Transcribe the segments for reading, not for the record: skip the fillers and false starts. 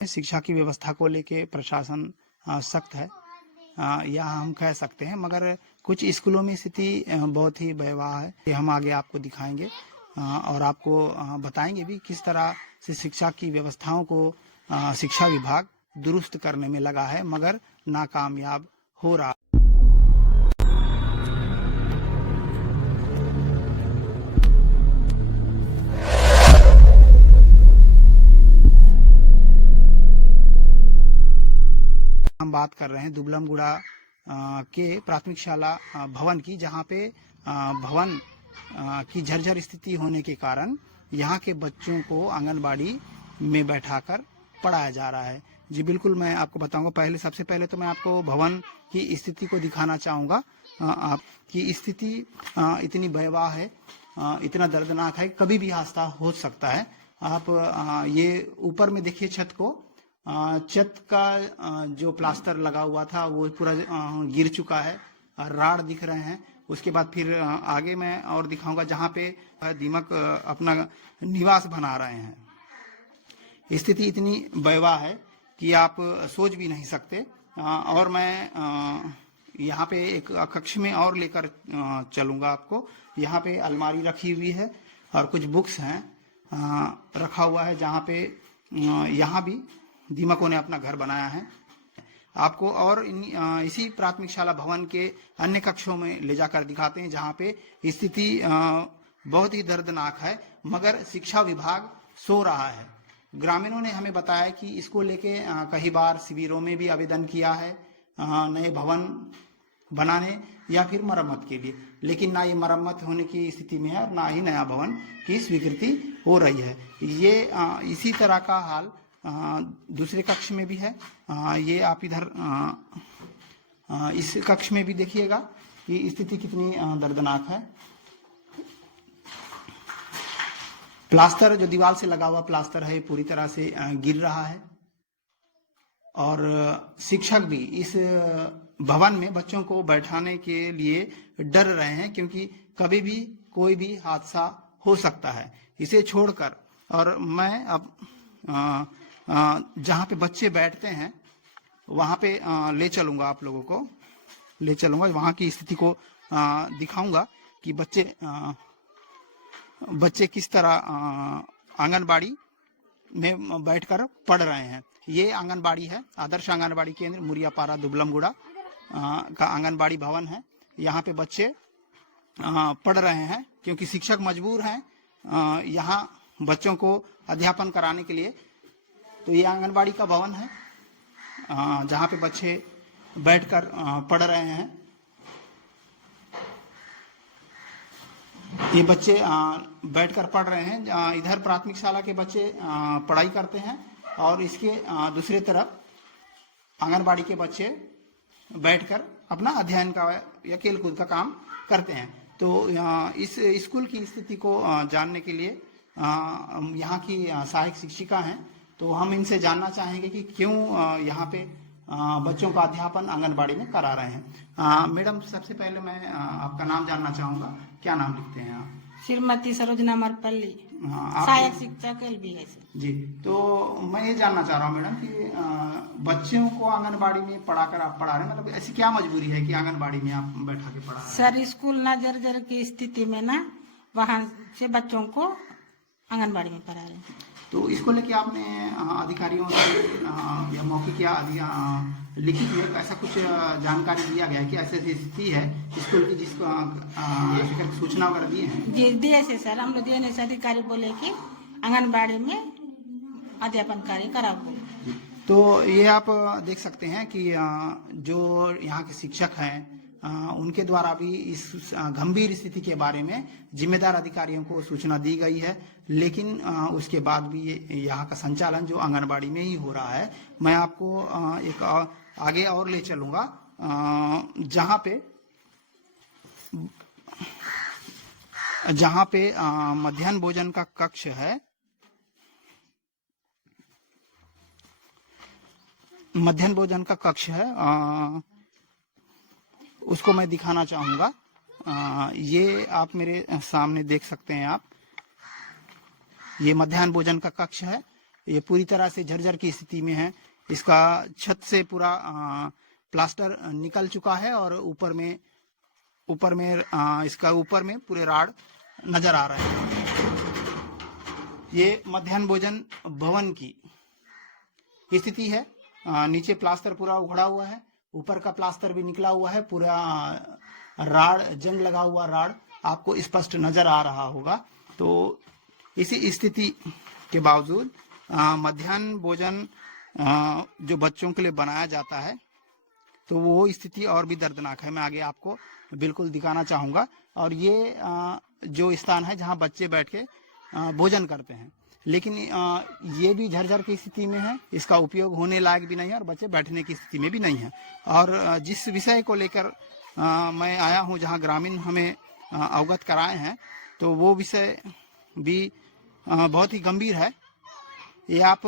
शिक्षा की व्यवस्था को लेके प्रशासन सख्त है, यह हम कह सकते हैं, मगर कुछ स्कूलों में स्थिति बहुत ही भयावह है। ये हम आगे आपको दिखाएंगे और आपको बताएंगे भी किस तरह से शिक्षा की व्यवस्थाओं को शिक्षा विभाग दुरुस्त करने में लगा है, मगर नाकामयाब हो रहा। हम बात कर रहे हैं दुबलमगुड़ा के प्राथमिक शाला भवन की, जहां पे भवन की जर्जर स्थिति होने के कारण यहां के बच्चों को आंगनबाड़ी में बैठाकर पढ़ाया जा रहा है। जी बिल्कुल, मैं आपको बताऊंगा। सबसे पहले तो मैं आपको भवन की स्थिति को दिखाना चाहूँगा। आपकी स्थिति इतनी भयावह है, इतना दर्दनाक है, कभी भी हादसा हो सकता है। आप ये ऊपर में देखिए छत को, छत का जो प्लास्टर लगा हुआ था वो पूरा गिर चुका है, राड दिख रहे हैं। उसके बाद फिर आगे मैं और दिखाऊंगा जहां पे दीमक अपना निवास बना रहे हैं। स्थिति इतनी भयावह है कि आप सोच भी नहीं सकते। और मैं यहाँ पे एक कक्ष में और लेकर चलूंगा आपको। यहाँ पे अलमारी रखी हुई है और कुछ बुक्स हैं रखा हुआ है, जहाँ पे यहाँ भी दीमकों ने अपना घर बनाया है। आपको और इसी प्राथमिक शाला भवन के अन्य कक्षों में ले जाकर दिखाते हैं, जहाँ पे स्थिति बहुत ही दर्दनाक है, मगर शिक्षा विभाग सो रहा है। ग्रामीणों ने हमें बताया कि इसको लेके कई बार शिविरों में भी आवेदन किया है नए भवन बनाने या फिर मरम्मत के लिए, लेकिन ना ये मरम्मत होने की स्थिति में है और ना ही नया भवन की स्वीकृति हो रही है। ये इसी तरह का हाल दूसरे कक्ष में भी है। ये आप इधर इस कक्ष में भी देखिएगा कि स्थिति कितनी दर्दनाक है। प्लास्टर जो दीवार से लगा हुआ प्लास्टर है पूरी तरह से गिर रहा है और शिक्षक भी इस भवन में बच्चों को बैठाने के लिए डर रहे हैं, क्योंकि कभी भी कोई भी हादसा हो सकता है। इसे छोड़कर और मैं अब जहाँ पे बच्चे बैठते हैं वहाँ पे ले चलूँगा, आप लोगों को ले चलूँगा, वहाँ की स्थिति को दिखाऊंगा कि बच्चे किस तरह आंगनबाड़ी में बैठकर पढ़ रहे हैं। ये आंगनबाड़ी है, आदर्श आंगनबाड़ी केंद्र मुरियापारा दुबलमगुड़ा का आंगनबाड़ी भवन है। यहाँ पे बच्चे पढ़ रहे हैं क्योंकि शिक्षक मजबूर हैं यहाँ बच्चों को अध्यापन कराने के लिए। तो ये आंगनबाड़ी का भवन है जहाँ पे बच्चे बैठकर पढ़ रहे हैं। ये बच्चे बैठकर पढ़ रहे हैं। इधर प्राथमिक शाला के बच्चे पढ़ाई करते हैं और इसके दूसरी तरफ आंगनबाड़ी के बच्चे बैठकर अपना अध्ययन का या खेलकूद का काम करते हैं। तो इस स्कूल की स्थिति को जानने के लिए यहाँ की सहायक शिक्षिका हैं, तो हम इनसे जानना चाहेंगे कि क्यों यहाँ पे बच्चों का अध्यापन आंगनबाड़ी में करा रहे हैं। मैडम, सबसे पहले मैं आपका नाम जानना चाहूँगा, क्या नाम लिखते हैं आप? श्रीमती सरोजना मरपल्ली, सहायक शिक्षक LBI से। जी, तो मैं ये जानना चाह रहा हूँ मैडम कि बच्चों को आंगनबाड़ी में पढ़ाकर आप पढ़ा रहे हैं, मतलब ऐसी क्या मजबूरी है कि आंगनबाड़ी में आप बैठा के पढ़ा रहे हैं? सर, स्कूल ना जर्जर की स्थिति में ना वहाँ से बच्चों को आंगनबाड़ी में पढ़ा रहे हैं। तो इसको लेके आपने अधिकारियों से या मौखिक या लिखित में ऐसा कुछ जानकारी दिया गया है कि ऐसी स्थिति है स्कूल की, जिसको सूचना वगैरह दिए हैं? जी दिए से सर, हम लोग दिए से अधिकारी बोले कि आंगनबाड़ी में अध्यापन कार्य कराओ। तो ये आप देख सकते हैं कि जो यहाँ के शिक्षक हैं उनके द्वारा भी इस गंभीर स्थिति के बारे में जिम्मेदार अधिकारियों को सूचना दी गई है, लेकिन उसके बाद भी यहाँ का संचालन जो आंगनबाड़ी में ही हो रहा है। मैं आपको एक आगे और ले चलूँगा जहाँ पे मध्याह्न भोजन का कक्ष है। मध्याह्न भोजन का कक्ष है, उसको मैं दिखाना चाहूँगा। ये आप मेरे सामने देख सकते हैं आप, ये मध्याह्न भोजन का कक्ष है ये पूरी तरह से जर्जर की स्थिति में है। इसका छत से पूरा प्लास्टर निकल चुका है और ऊपर में इसका ऊपर में पूरे राड नजर आ रहे हैं। ये मध्याह्न भोजन भवन की स्थिति है। नीचे प्लास्टर पूरा उखड़ा हुआ है, ऊपर का प्लास्टर भी निकला हुआ है, पूरा राड, जंग लगा हुआ राड आपको स्पष्ट नजर आ रहा होगा। तो इसी स्थिति के बावजूद मध्याह्न भोजन जो बच्चों के लिए बनाया जाता है, तो वो स्थिति और भी दर्दनाक है। मैं आगे आपको बिल्कुल दिखाना चाहूंगा। और ये जो स्थान है जहां बच्चे बैठ के भोजन करते हैं, लेकिन ये भी झरझर की स्थिति में है, इसका उपयोग होने लायक भी नहीं है और बच्चे बैठने की स्थिति में भी नहीं है। और जिस विषय को लेकर मैं आया हूँ, जहाँ ग्रामीण हमें अवगत कराए हैं, तो वो विषय भी बहुत ही गंभीर है। ये आप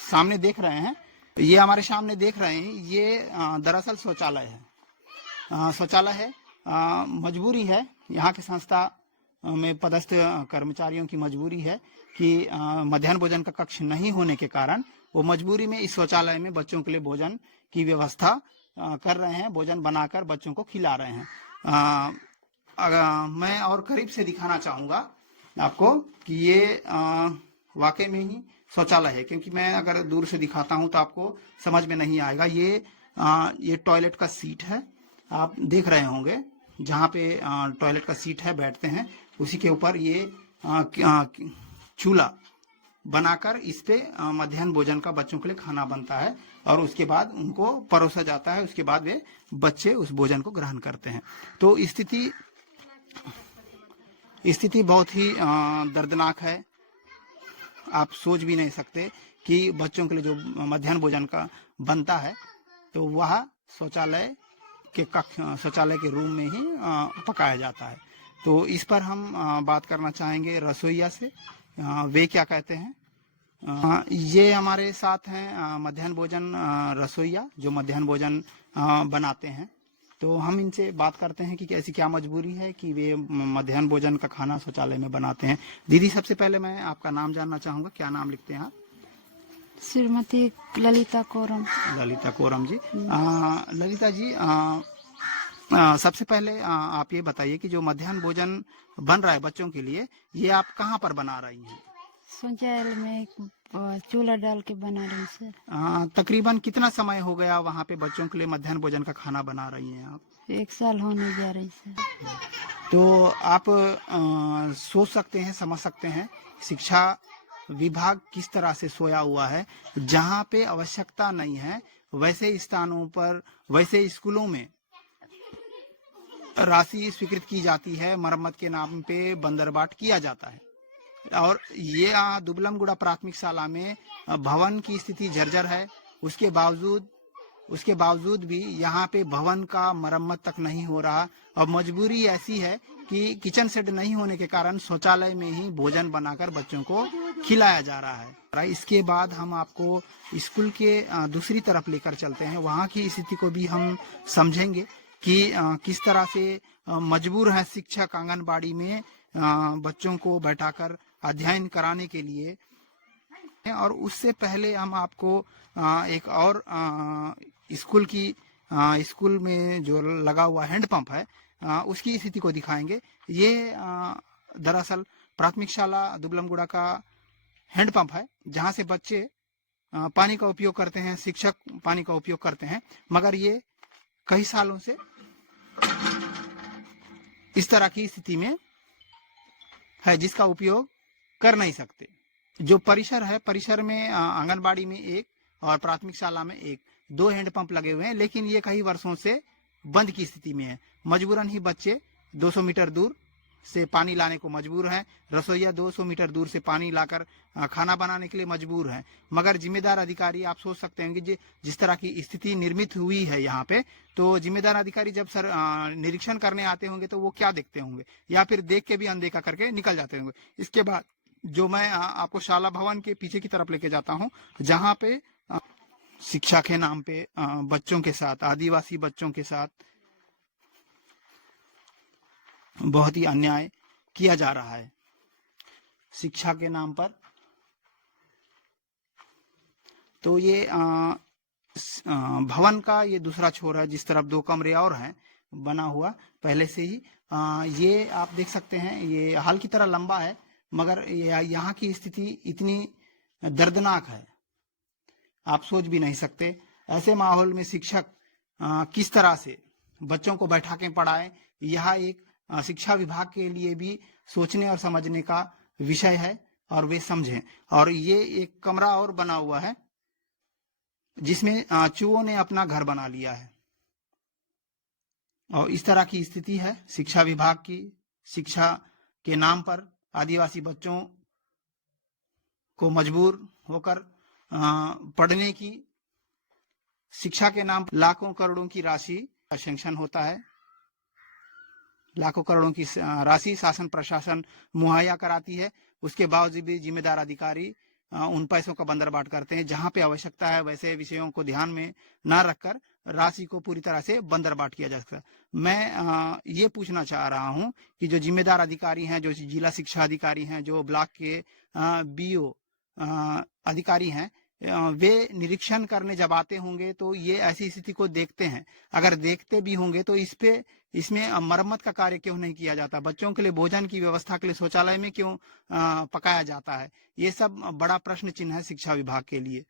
सामने देख रहे हैं, ये हमारे सामने देख रहे हैं, ये दरअसल शौचालय है। शौचालय है, मजबूरी है यहाँ के संस्था में पदस्थ कर्मचारियों की मजबूरी है कि मध्याह्न भोजन का कक्ष नहीं होने के कारण वो मजबूरी में इस शौचालय में बच्चों के लिए भोजन की व्यवस्था कर रहे हैं, भोजन बनाकर बच्चों को खिला रहे हैं। मैं और करीब से दिखाना चाहूंगा आपको कि ये वाकई में ही शौचालय है, क्योंकि मैं अगर दूर से दिखाता हूं तो आपको समझ में नहीं आएगा। ये टॉयलेट का सीट है, आप देख रहे होंगे, जहाँ पे टॉयलेट का सीट है, बैठते हैं, उसी के ऊपर ये चूल्हा बनाकर इस पे मध्याह्न भोजन का बच्चों के लिए खाना बनता है और उसके बाद उनको परोसा जाता है। उसके बाद वे बच्चे उस भोजन को ग्रहण करते हैं। तो स्थिति बहुत ही दर्दनाक है। आप सोच भी नहीं सकते कि बच्चों के लिए जो मध्याह्न भोजन का बनता है, तो वह शौचालय के रूम में ही पकाया जाता है। तो इस पर हम बात करना चाहेंगे रसोइया से, वे क्या कहते हैं। ये हमारे साथ हैं मध्याह्न भोजन रसोइया, जो मध्याह्न भोजन बनाते हैं। तो हम इनसे बात करते हैं कि ऐसी क्या मजबूरी है कि वे मध्याह्न भोजन का खाना शौचालय में बनाते हैं। दीदी, सबसे पहले मैं आपका नाम जानना चाहूंगा, क्या नाम लिखते हैं आप? श्रीमती ललिता कोरम। ललिता कोरम जी। ललिता जी, सबसे पहले आप ये बताइए कि जो मध्याह्न भोजन बन रहा है बच्चों के लिए, ये आप कहाँ पर बना रही हैं? शौचालय में चूल्हा डाल के बना रही सर। तकरीबन कितना समय हो गया वहाँ पे बच्चों के लिए मध्याह्न भोजन का खाना बना रही हैं आप? 1 साल होने जा रही सर। तो आप सोच सकते हैं, समझ सकते हैं शिक्षा विभाग किस तरह से सोया हुआ है। जहाँ पे आवश्यकता नहीं है, वैसे स्थानों पर, वैसे स्कूलों में राशि स्वीकृत की जाती है, मरम्मत के नाम पे बंदरबाट किया जाता है। और ये दुबलमगुड़ा प्राथमिक शाला में भवन की स्थिति जर्जर है। उसके बावजूद भी यहाँ पे भवन का मरम्मत तक नहीं हो रहा। और मजबूरी ऐसी है कि किचन सेट नहीं होने के कारण शौचालय में ही भोजन बनाकर बच्चों को खिलाया जा रहा है। इसके बाद हम आपको स्कूल के दूसरी तरफ लेकर चलते हैं, वहाँ की स्थिति को भी हम समझेंगे कि किस तरह से मजबूर है शिक्षक आंगनबाड़ी में बच्चों को बैठाकर अध्ययन कराने के लिए। और उससे पहले हम आपको एक और स्कूल में जो लगा हुआ हैंडपंप है, उसकी स्थिति को दिखाएंगे। ये दरअसल प्राथमिक शाला दुबलमगुड़ा का हैंडपंप है, जहाँ से बच्चे पानी का उपयोग करते हैं, शिक्षक पानी का उपयोग करते हैं, मगर ये कई सालों से इस तरह की स्थिति में है जिसका उपयोग कर नहीं सकते। जो परिसर है, परिसर में आंगनबाड़ी में एक और प्राथमिक शाला में एक, 2 हैंडपंप लगे हुए हैं, लेकिन ये कई वर्षों से बंद की स्थिति में है। मजबूरन ही बच्चे 200 मीटर दूर से पानी लाने को मजबूर है। रसोइया 200 मीटर दूर से पानी लाकर खाना बनाने के लिए मजबूर है। मगर जिम्मेदार अधिकारी, आप सोच सकते हैं कि जिस तरह की स्थिति निर्मित हुई है यहाँ पे, तो जिम्मेदार अधिकारी जब निरीक्षण करने आते होंगे तो वो क्या देखते होंगे, या फिर देख के भी अनदेखा करके निकल जाते होंगे। इसके बाद जो मैं आपको शाला भवन के पीछे की तरफ लेके जाता हूँ, जहाँ पे शिक्षा के नाम पे बच्चों के साथ, आदिवासी बच्चों के साथ बहुत ही अन्याय किया जा रहा है। शिक्षा के नाम पर तो ये भवन का ये दूसरा छोर है, जिस तरफ 2 कमरे और हैं बना हुआ पहले से ही। ये आप देख सकते हैं, ये हाल की तरह लंबा है, मगर यहाँ की स्थिति इतनी दर्दनाक है, आप सोच भी नहीं सकते। ऐसे माहौल में शिक्षक किस तरह से बच्चों को बैठा के पढ़ाएं, यह एक शिक्षा विभाग के लिए भी सोचने और समझने का विषय है, और वे समझें। और ये एक कमरा और बना हुआ है जिसमें चूहों ने अपना घर बना लिया है, और इस तरह की स्थिति है शिक्षा विभाग की। शिक्षा के नाम पर आदिवासी बच्चों को मजबूर होकर पढ़ने की, शिक्षा के नाम पर लाखों करोड़ों की राशि का सैंक्शन होता है, लाखों करोड़ों की राशि शासन प्रशासन मुहैया कराती है। उसके बावजूद भी जिम्मेदार अधिकारी उन पैसों का बंदरबाट करते हैं। जहां पे आवश्यकता है वैसे विषयों को ध्यान में न रखकर राशि को पूरी तरह से बंदरबाट किया जा सकता है। मैं ये पूछना चाह रहा हूं कि जो जिम्मेदार अधिकारी हैं, जो जिला शिक्षा अधिकारी हैं, जो ब्लॉक के बीओ अधिकारी हैं, वे निरीक्षण करने जब आते होंगे तो ये ऐसी स्थिति को देखते हैं। अगर देखते भी होंगे तो इसमें मरम्मत का कार्य क्यों नहीं किया जाता? बच्चों के लिए भोजन की व्यवस्था के लिए शौचालय में क्यों पकाया जाता है? ये सब बड़ा प्रश्न चिन्ह है शिक्षा विभाग के लिए।